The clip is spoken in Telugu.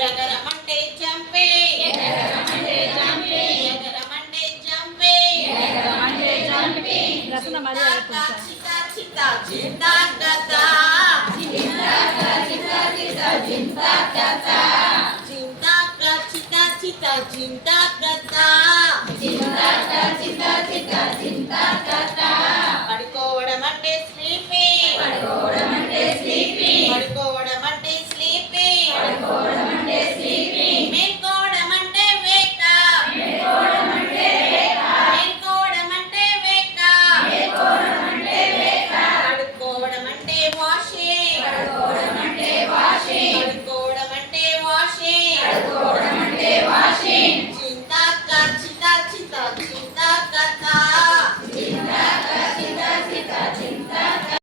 ఎగరమంటే జంపే రసన మరి చితా చితా జిందా గదా జిందా చితా జిందా గదా జిందా చితా చితా జిందా గదా జిందా చితా జిందా గదా